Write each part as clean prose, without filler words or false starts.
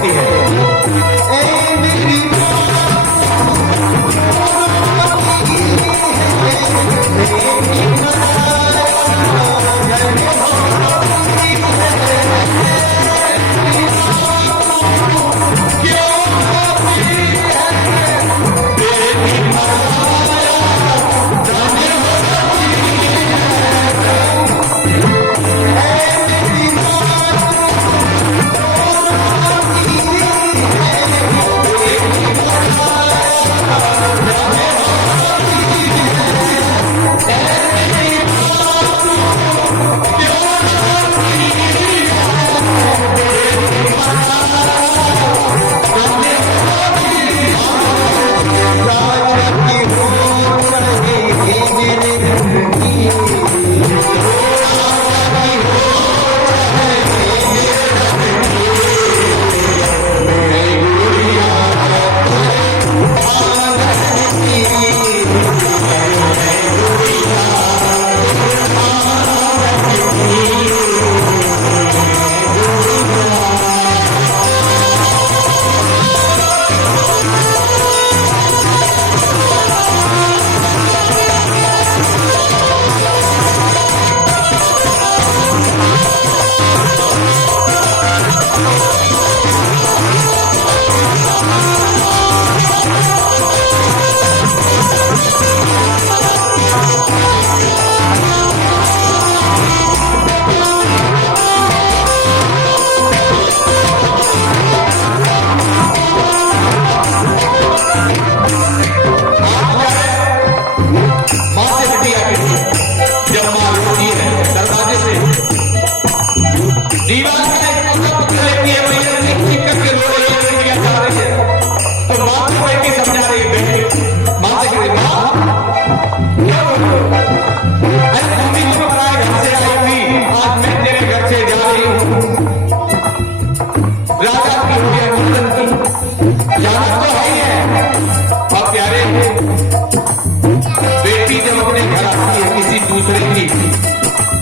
कहती है,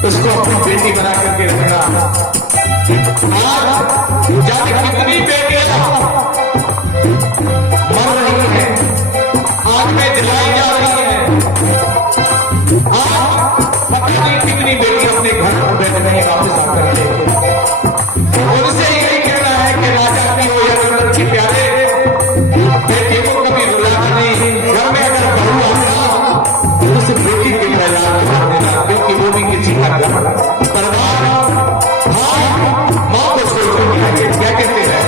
उसको अपनी बेटी बना करके रखना। आज जाने कितनी बेटियां मर रही हैं, आग में जलाई जा रही हैं। आज पता नहीं कितनी बेटियां अपने घर पर बैठ रही वापस आकर के। उनसे यही कहना है कि राजा की हो या नंदन की प्यारे बेटी को कभी रुलाना नहीं। घर में अगर बहू आना तो उस बेटी के प्रयास कर देना, क्योंकि वो भी किसी का परिवार माँ को छोड़ के क्या कहते हैं,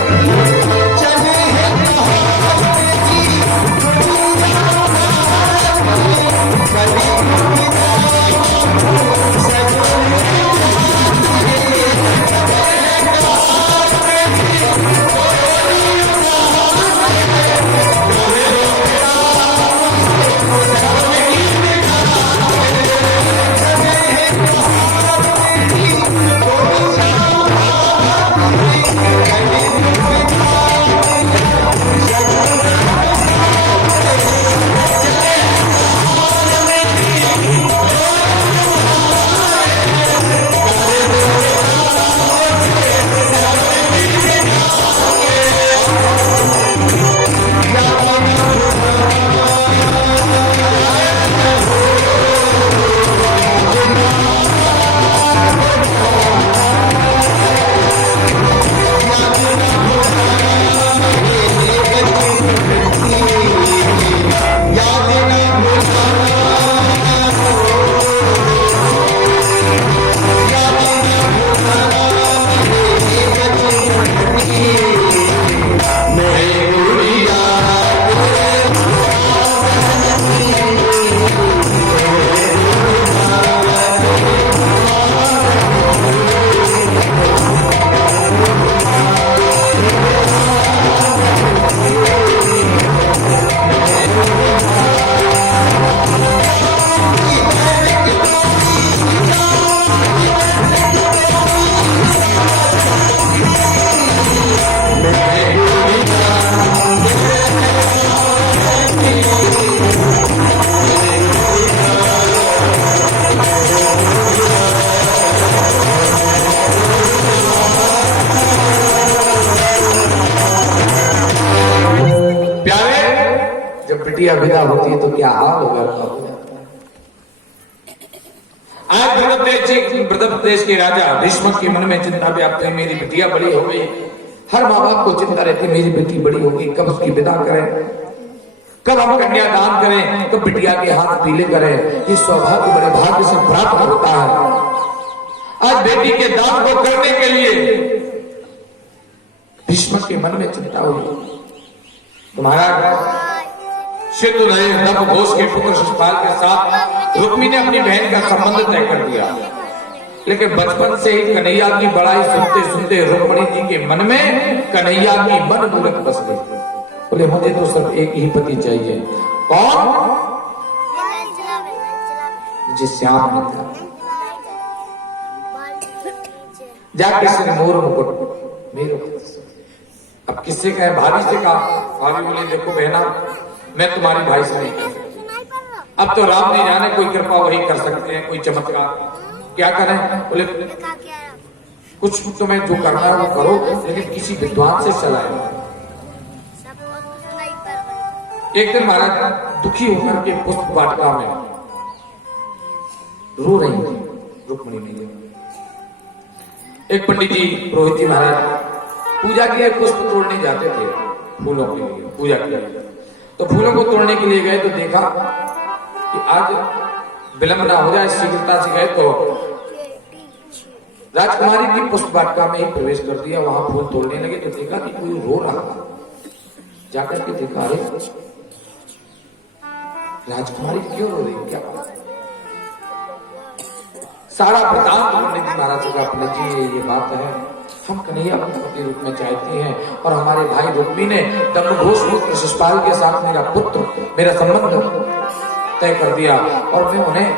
बिटिया विदा होती है तो क्या हाल होगा हो जाता है। आज ब्रज प्रदेश के राजा भीष्म के मन में चिंता व्याप्त है, मेरी बिटिया बड़ी हो गई। हर माँ बाप को चिंता रहती है मेरी बेटी बड़ी होगी, कब उसकी विदा करें, कब हम कन्यादान करें, कब बिटिया के हाथ पीले करें। ये सौभाग्य बड़े भाग्य से प्राप्त होता है। आज बेटी के दान को करने के लिए भीष्म के मन में चिंता हुई। तुम्हारा नव घोष के पुत्र शिशुपाल के साथ रुक्मी ने अपनी बहन का संबंध तय कर दिया, लेकिन बचपन से ही कन्हैया की बड़ाई सुनते सुनते रुक्मिणी जी के मन में कन्हैया की मन मूर्ख बस गई। बोले मुझे तो सिर्फ एक ही पति चाहिए। कौन? मुझे श्याम मिलता। जाके किसी मोर मुकुट मेरे। अब किससे कहे? भाभी से कहा। भाभी बोले देखो बहना, मैं तुम्हारी भाई से नहीं कर सकती। अब तो राम नहीं जाने, कोई कृपा वही कर सकते हैं, कोई चमत्कार। क्या करें? बोले कुछ तुम्हें जो करना है वो करो, लेकिन किसी विद्वान से चलाए। एक दिन महाराज दुखी होकर के पुष्प वाटिका में रो रही थी रुक्मिणी ने। एक पंडित जी पुरोहित जी महाराज पूजा के लिए पुष्प तोड़ने जाते थे, फूलों के लिए पूजा के लिए। तो फूलों को तोड़ने के लिए गए तो देखा कि आज विलंब ना हो जाए, शीघ्रता से गए तो राजकुमारी की पुष्प वाटिका में ही प्रवेश कर दिया। वहां फूल तोड़ने लगे तो देखा कि कोई रो रहा था। जाकर के देखा अरे राजकुमारी क्यों रो रही, क्या बात? सारा वृतांत पंडित जी महाराज का पंडित जी ये बात है, हम कन्हैया को पति रूप में चाहती हैं और हमारे भाई रुक्मी ने दंडघोष पुत्र शिशुपाल के साथ मेरा पुत्र मेरा संबंध तय कर दिया और मैं उन्हें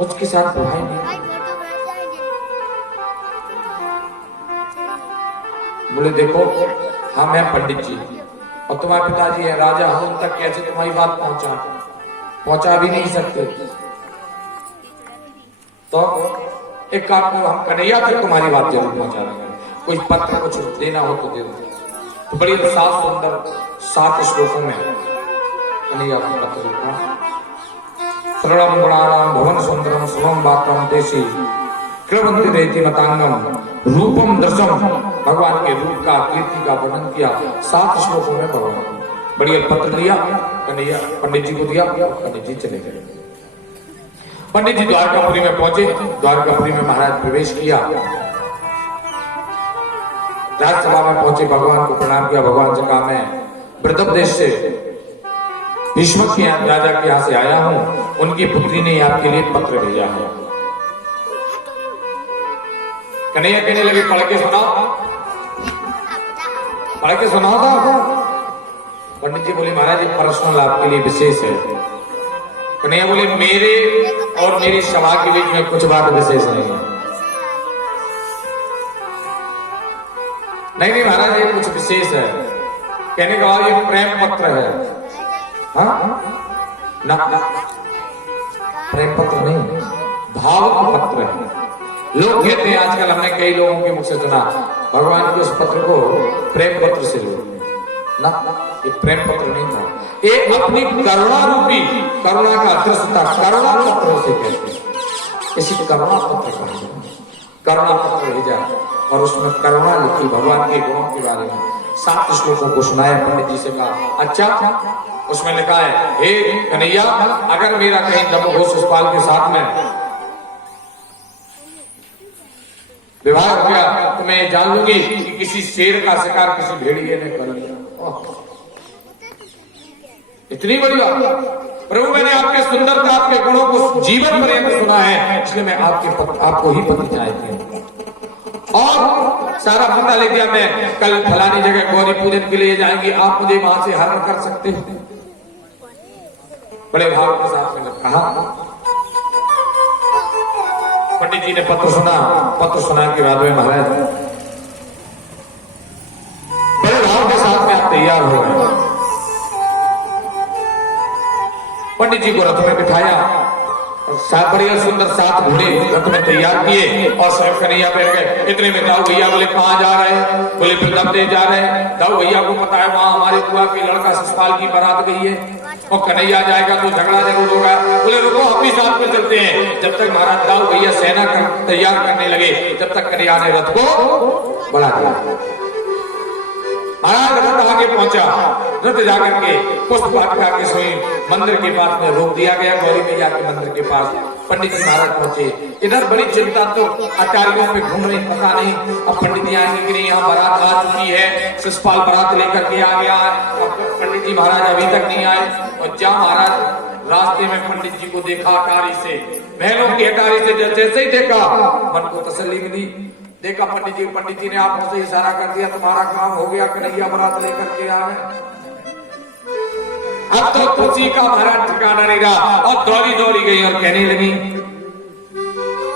उसके साथ बुलाए नहीं। बोले देखो हाँ मैं पंडित जी और तुम्हारे पिताजी है राजा, हम उन तक कैसे तुम्हारी बात पहुंचा भी नहीं सकते। तो एक काम करो, हम कन्हैया तक तुम्हारी बात जरूर पहुंचा देंगे। कोई पत्र कुछ देना हो तो दे दो। तो बड़ी साफ सुंदर 7 श्लोकों में कन्हैया को पत्र लिखा। सरलम गुणानाम भवन सुंदरम सुभम वाक्यम देशी कृवंति देती मतांगम रूपम दर्शम। भगवान के रूप का कीर्ति का वर्णन किया 7 श्लोकों में भगवान। बढ़िया पत्र दिया कन्हैया, पंडित जी को दिया, पंडित जी चले गए। पंडित जी द्वारकापुरी में पहुंचे। द्वारकापुरी में महाराज प्रवेश किया, राजसभा में पहुंचे, भगवान को प्रणाम किया। भगवान से कहा मैं ब्रजदेश से भीष्म के राजा के यहाँ से आया हूं, उनकी पुत्री ने आपके लिए पत्र भेजा है। कन्हैया कहने लगे पढ़ के सुनाओ, पढ़ के सुनाओ था। पंडित जी बोले महाराज ये पर्सनल आपके लिए विशेष है। कन्हैया बोले मेरे और मेरी सभा के बीच में कुछ बात विशेष नहीं है। नहीं महाराज ये कुछ विशेष है। कहने का ये प्रेम पत्र है। हाँ ना, प्रेम पत्र नहीं, भाव पत्र है। लोग कहते हैं आजकल, हमने कई लोगों के मुख से सुना भगवान के उस पत्र को प्रेम पत्र से लो ना, ये प्रेम पत्र नहीं था। ये अपनी करुणा रूपी, करुणा का दृष्टा करुणा पत्र से कहते हैं। इसी करुणा पत्र का करुणा पत्र भेजा और उसमें करुणा लिखी, भगवान के गुणों के बारे में 7 श्लोकों को सुनाया। पंडित जी से कहा अच्छा, उसमें लिखा है हे कन्हैया अगर मेरा कहीं दंडघोष शिशुपाल के साथ में विवाह हो गया तो मैं जान लूंगी कि किसी शेर का शिकार किसी भेड़िए ने कर लिया। इतनी बड़ी बात। प्रभु मैंने आपके सुंदरता आपके गुणों को जीवन पर्यंत सुना है, इसलिए मैं आपको ही पति चाहती हूं। और सारा पता ले दिया, मैं कल फलानी जगह गौरी पूजन के लिए जाएंगी, आप मुझे वहां से हरण कर सकते हो। बड़े भाव के साथ मैंने कहा। पंडित जी ने पत्र सुना। पत्र सुनाने के बाद में महाराज बड़े भाव के साथ में आप तैयार हो गए। पंडित जी को रथ में बिठाया बढ़िया सुंदर 7 घोड़े रथ में तैयार किए और स्वयं कन्हैया बैठ गए। इतने में दाऊ भैया बोले कहाँ जा रहे हैं? बोले वृंदावन दे जा रहे हैं। दाऊ भैया को पता है वहाँ हमारे बुआ की लड़का ससपाल की बारात गई है और कन्हैया जाएगा तो झगड़ा जरूर होगा। बोले रुको हम भी साथ में चलते हैं। जब तक महाराज दाऊ भैया सेना तैयार करने लगे तब तक कन्हैया ने रथ को बढ़ा दिया। महाराज रथ आगे पहुंचा। रथ जाकर के पुष्प वाटिका के सोई मंदिर के पास में रोक दिया गया। गौरी मैया के मंदिर के पास पंडित जी महाराज पहुंचे। इधर बड़ी चिंता तो आचार्यों पे घूम रही, पता नहीं अब पंडित जी आएंगे कि नहीं। यहाँ बारात आ चुकी है, शिषपाल बारात लेकर के आ गया है और पंडित जी महाराज अभी तक नहीं आए। और जहाँ महाराज रास्ते में पंडित जी को देखा अटारी से, महलों की अटारी से जैसे ही देखा मन को तसल्ली मिली। देखा पंडित जी ने आप मुझसे इशारा कर दिया, तुम्हारा काम हो गया, कन्हैया बारात लेकर के आ गए। अब तो खुशी का महाराज ठिकाना नहीं रहा और दौड़ी दौड़ी गई और कहने लगी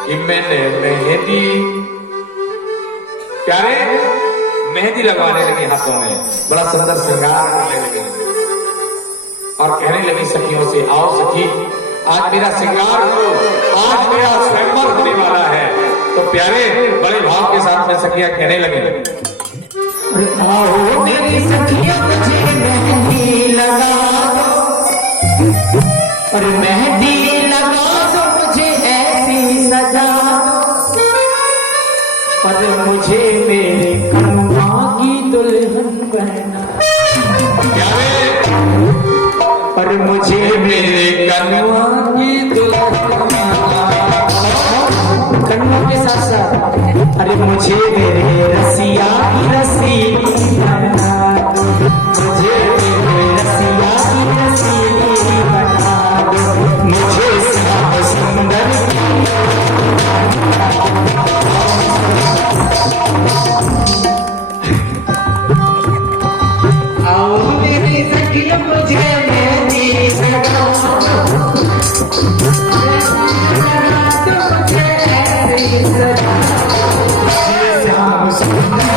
कि मैंने मेहंदी, प्यारे मेहंदी लगवाने लगी हाथों में, बड़ा सुंदर श्रृंगार करने लगी और कहने लगी सखियों से, आओ सखी आज मेरा श्रृंगार करो, आज मेरा स्वयंवर होने वाला है। तो प्यारे बड़े भाव के साथ में सखियां कहने लगे, आओ मेरी सखियां मुझे मेहंदी लगा दो, और मेहंदी लगा दो मुझे ऐसी सजा दो, और मुझे मेरे कन्वा की दुल्हन बना, और मुझे मेरे कन्वा की दुल्हन बना। कन्वा के साथ साथ अरे मुझे मेरे रसिया की रसीली बना दो, मुझे मेरे रसिया की रसीली बना दो, मुझे श्याम सुंदर आओ मेरी सखियां मुझे मेहंदी लगा दो, मुझे ऐसी सजा श्याम सुंदर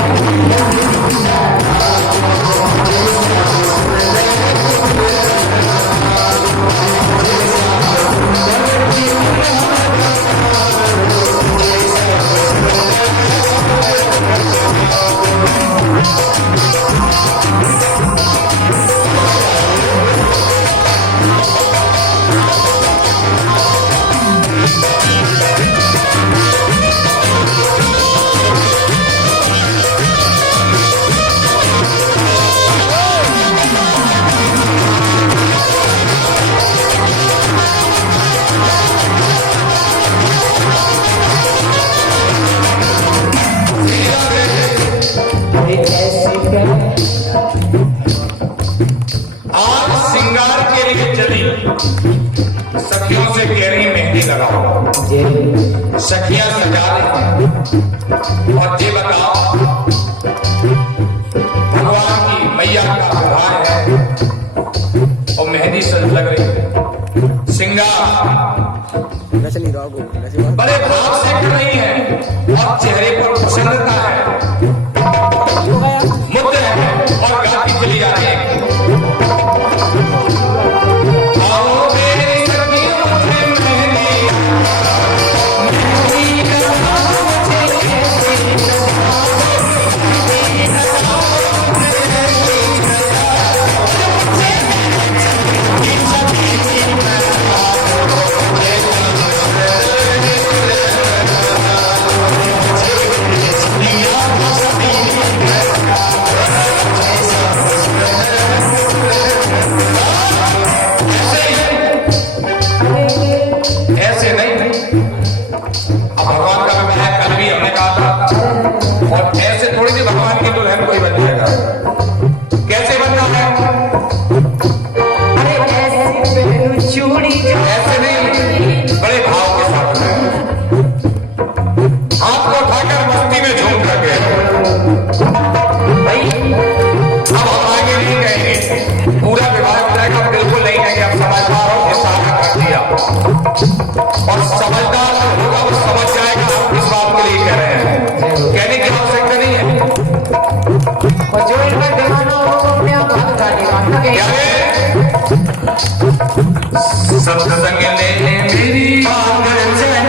आज श्रृंगार के लिए चली, सखियों से कह रही मेहंदी लगाओ। सखियां सजा रही और ये बताओ भगवान की मैया का विवाह है और मेहंदी सज लग रही है, श्रृंगार बड़े भाव से कर रही है और चेहरे पर प्रसन्नता है, मुद्दे है और गाती चली जा रही है। आओ मेरी सखियों मुझे मेहंदी लगा दो, मुझे ऐसी ऐसे नहीं। अब भगवान का विवाह कल भी हमने कहा था और ऐसे थोड़ी सी भगवान की दुल्हन कोई बन जाएगा। कैसे बनना है? अरे ऐसे पहनूं चूड़ी ऐसे नहीं, बड़े भाव के साथ में हाथ को उठाकर मस्ती में झूम करके। भाई अब हम आगे नहीं कहेंगे, पूरा विवाह हो जाएगा, बिल्कुल नहीं कहेंगे। अब समझदार हो, इशारा कर दिया और समझदार होगा वो समझ जाएगा आप किस बात के लिए कह रहे हैं। कहने की आवश्यकता नहीं है। और जो इनका दीवाना हो वो अपने आप भाग जाएगा। सत्संग ले मेरी मांग चला,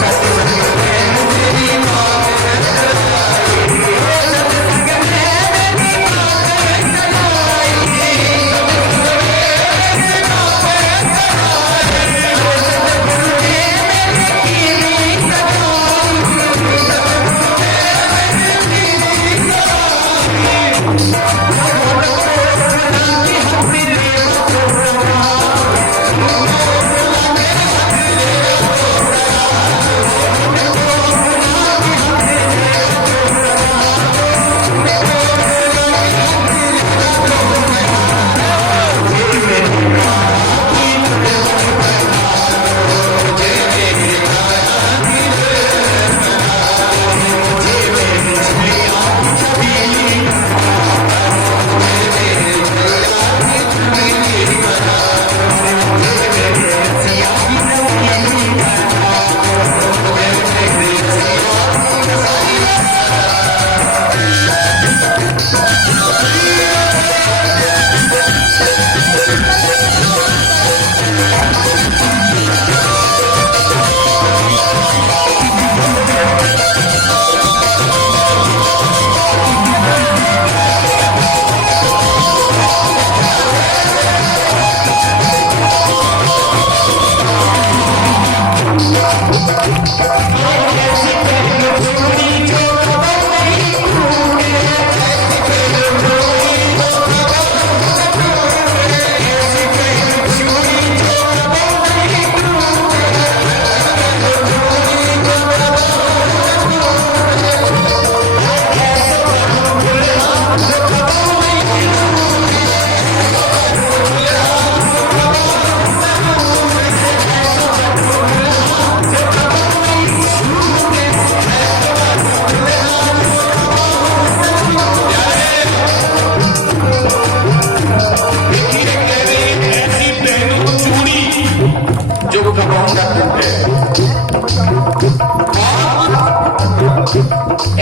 सत्संग ले मेरी मांग चलाई, सत्संग ले मेरी मांग चलाई,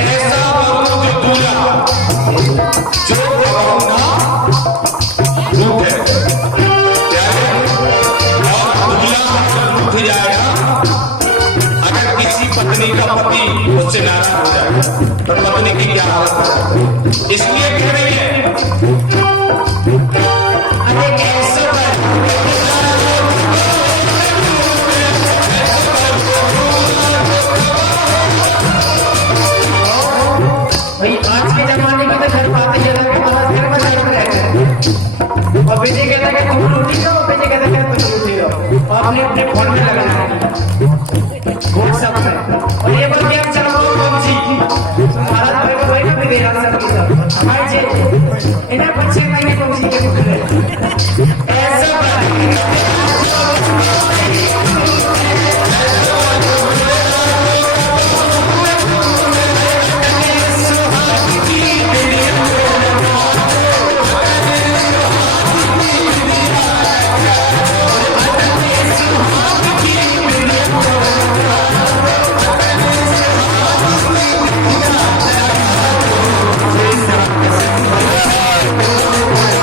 ऐसा वरुण जो दूल्हा जो भगवान का रूप है, और दूल्हा उठ जाएगा अगर किसी पत्नी का पति उससे नाराज हो जाए तो पत्नी की क्या हालत है। इसलिए कह रही है अरे कैसे भाई आज के जमाने में तो घर पाते जगह के पास घर में जाकर रहते हैं और बेटे कहता है कि तुम रोटी दो, बेटे कहता है कि तुम रोटी दो और अपने अपने फोन में लगाना है व्हाट्सएप में। और ये बात क्या चल रहा है पबजी भारत भाई को भाई भी दे रहा है हमारे जे इन्हें बच्चे महीने पबजी के मुझे ऐसा Oh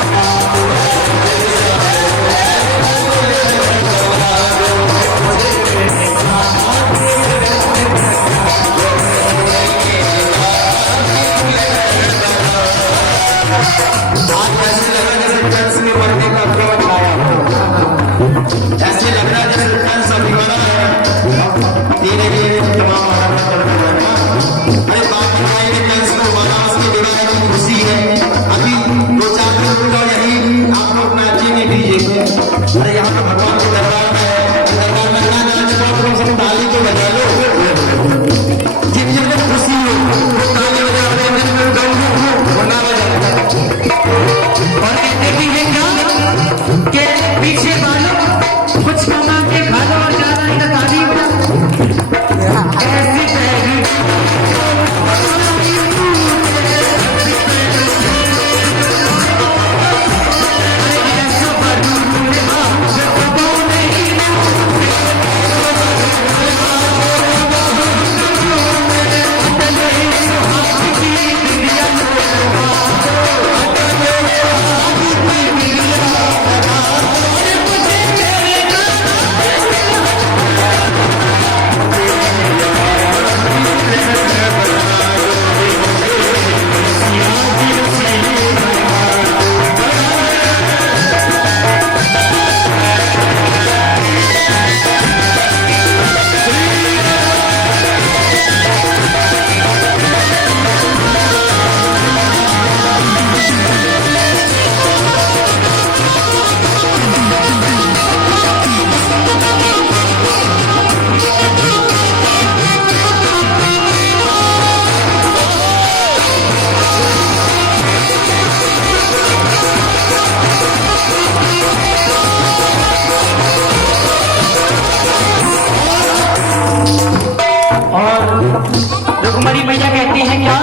रुक्मणी मैया कहती हैं क्या?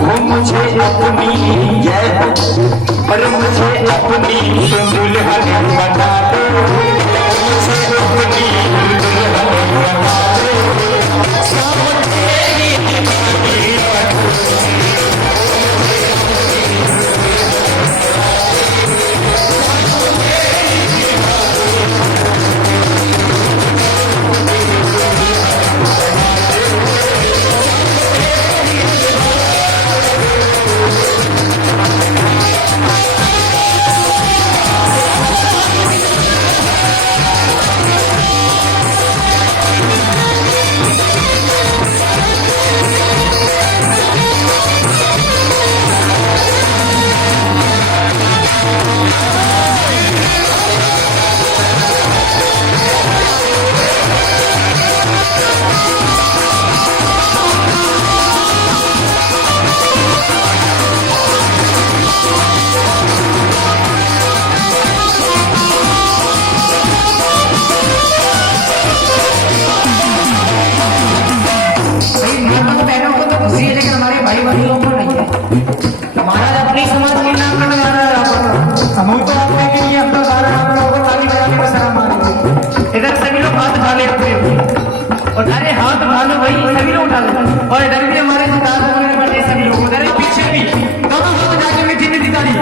वो मुझे अपनी जय पर मुझे अपनी दुल्हन बना दो, मुझे अपनी दुल्हन बना दो। सब तेरी दीवानी बहनों को तो खुशी है, लेकिन हमारे भाई बहनों को नहीं है। महाराज अपनी समाज के नाम पर लगा रहा है, समूह तो आपने के लिए अपना गा रहा है, आप लोगों को ताली बजाने में शर्म आ रही है। इधर सभी लोग हाथ उठा ले अपने और अरे हाथ उठा लो भाई, सभी लोग उठा लो। और इधर भी हमारे सिद्धार्थ वगैरह बैठे सभी लोग, उधर पीछे भी दोनों हाथ उठा के मीठी मीठी ताली।